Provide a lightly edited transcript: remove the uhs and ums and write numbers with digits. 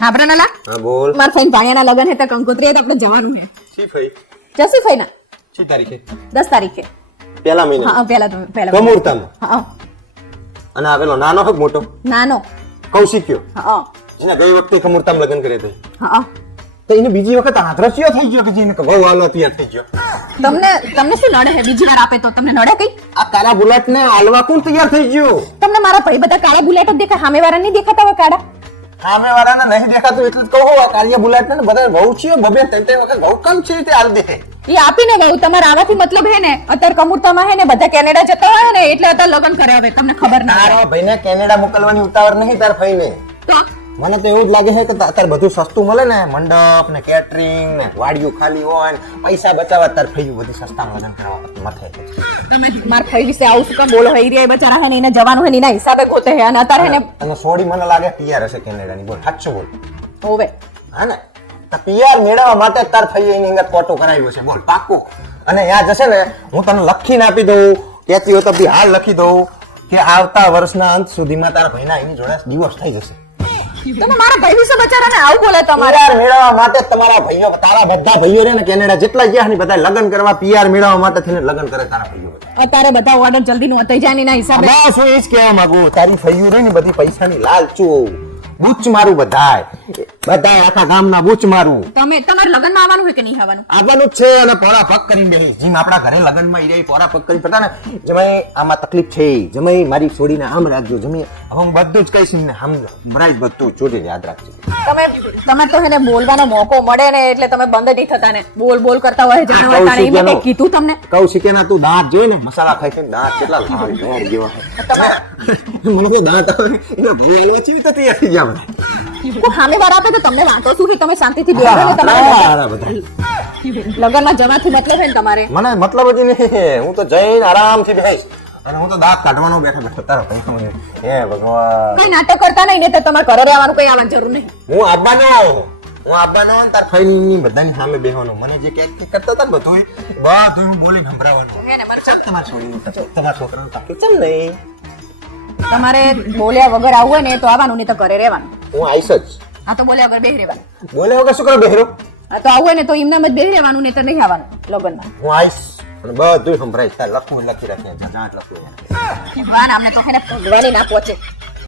હા બ્રનલા હા બોલ. માર ફઈન ભાણિયાના લગન હે તો કંકોત્રી હે તો આપણે જવાનું હે. શી ફઈ? જશું ફઈના શી તારીખે? 10 તારીખે. પહેલા મહિને. હા પહેલા કમુરતામાં. હા અને આ પેલો નાનો હક મોટો નાનો. કૌશિક્યો. હા જેને ગઈ વખતે કમુરતામાં લગ્ન કર્યા હતા. હા તો એને બીજી વખત આદ્રશ્ય થઈ ગયો કે જેને વહુ આલો તૈયાર થઈ ગયો. તમને શું નડે હે બીજી વાર આપે તો તમને નડે કઈ? આ કાળા બુલેટ ને આલવા કોણ તૈયાર થઈ ગયો? તમને મારા ભાઈ બધા કાળા બુલેટ જ દેખાય, સામેવાળા નહીં દેખાતા હોય કાળા? સામે વાળાને નહીં દેખાતું એટલે જ કહું આ કાળિયા બુલેટ ને બધા વહુ છે બબે ત્રણ વખત વહુ કામ છે તે આલ દે. એ આપીને ગયું તમારે આવાથી મતલબ હે ને અત્યારે કમુરતામાં હે ને બધા કેનેડા જતા હોય ને એટલે અત્યારે લગ્ન કરે હવે તમને ખબર ના હોય. તારા ભાઈને કેનેડા મોકલવાની ઉતાવળ નહીં તાર ફઈને. તો મને તો એવું જ લાગે છે કે અત્યારે બધું સસ્તું મળે ને મંડપ ને કેટરિંગ ને વાડીઓ ખાલી હોય ને પૈસા બચાવવા તાર ફઈ બધું સસ્તામાં લગ્ન કરવા મથે. તમે મારા ભાઈ વિશે આવું શું કામ બોલો? હઈ રહ્યા બચારા હે ને એને જવાનું હે ને એના હિસાબે ગોતે હે અને અત્યારે હે ને અને સોડી મને લાગે પીઆર હશે કેનેડાની. બોલ સાચું બોલ. હોવે હા ને તો પીઆર મેળવવા માટે તાર ફઈ એની અંદર કોટો કરાવ્યો છે. બોલ પાક્કું. અને ત્યાં જશે ને હું તને લખીને આપી દઉં કહેતી હોય તો બી હાલ લખી દઉં કે આવતા વર્ષના અંત સુધીમાં તારા ભાઈના એની જોડે ડિવોર્સ થઈ જશે. તમે મારા ભાઈ વિશે બચારાને આવું બોલે તમારે? પીઆર મેળવવા માટે તમારા ભાઈઓ તારા બધા ભાઈઓ રે ને કેનેડા જેટલા ગયા ને બધા લગ્ન કરવા પીઆર મેળવવા માટે થઈને લગ્ન કરે તારા ભાઈઓ. અત્યારે બધા ઓર્ડર જલ્દી નો થઈ જાય ને એના હિસાબે બસ હું એ જ કહેવા માંગુ તારી ભાઈઓ રે ને બધી પૈસાની લાલચુ બૂચ મારું બધાય આખા ગામના બૂચ મારું. તમે તમારે લગ્નમાં આવવાનું હોય કે નહીં આવવાનું? આવવાનું જ છે અને પોરા પગ કરીને બેહી જેમ આપણા ઘરે લગ્નમાં ઈ પોરા પગ કરી પડતા ને જમાઈ આમાં તકલીફ છે જમાઈ મારી છોડીને આમ રાખજો જમી હવે હું બધું જ કહીશ ને આમ ભરાઈ બધું જોડે યાદ રાખજો. તમે તો એને બોલવાનો મોકો મળે ને એટલે તમે બંધ નહીં થતા ને બોલ કરતા હોય જાણવા તારે એમને કંઈ કીધું તમને? કૌશિક ના તું દાંત જોઈ ને મસાલા ખાઈ ખાઈને દાંત કેટલા લાલ ઝેર જેવા મને તો દાંત આવે એનો ભૂલો છે તો તૈયાર થઈ જા બધા. કોઈ સામે વાર આપે તો તમને વાંધો શું છે? તમે શાંતિથી બેસો ને તમારે લગનમાં જવાથી મતલબ છે ને તમારે? મને મતલબ જ નહીં. હું તો જઈને આરામથી બેહીશ અને હું તો દાંત કાઢવાનો બેઠો તારો ભાઈ હે ભગવાન. કઈ નાટક કરતા નહીં ને તો તમારે ઘરે રહેવાનું કઈ આવવાની જરૂર નહીં. હું આવવાનો તાર ફઈની બધાની સામે બેહવાનું મને જે કેક કરતા હતા ને બધું હું બોલીને સંભળાવવાનું. હે ને મને તમારા છોડીનું તમારા છોકરાનું તાકી ચમ નહીં. તમારે બોલ્યા વગર આવવું હોય ને તો આવવાનું નહીં તો ઘરે રહેવાનું. હું આવીશ જ. હા તો બોલ્યા વગર બેહી રહેવાનું. બોલે વગર શું કરો બેહરો? હા તો આવવું હોય ને તો એમનામ જ બેહી રહેવાનું નહીં તો નહીં આવવાનું લગ્નમાં. હું આવીશ અને બધું સંભળાઈશ તાર લખવું લખી રાખીએ જાટ લખવું. ભગવાન અમને તો હે ને ભગવાન ના પહોંચે.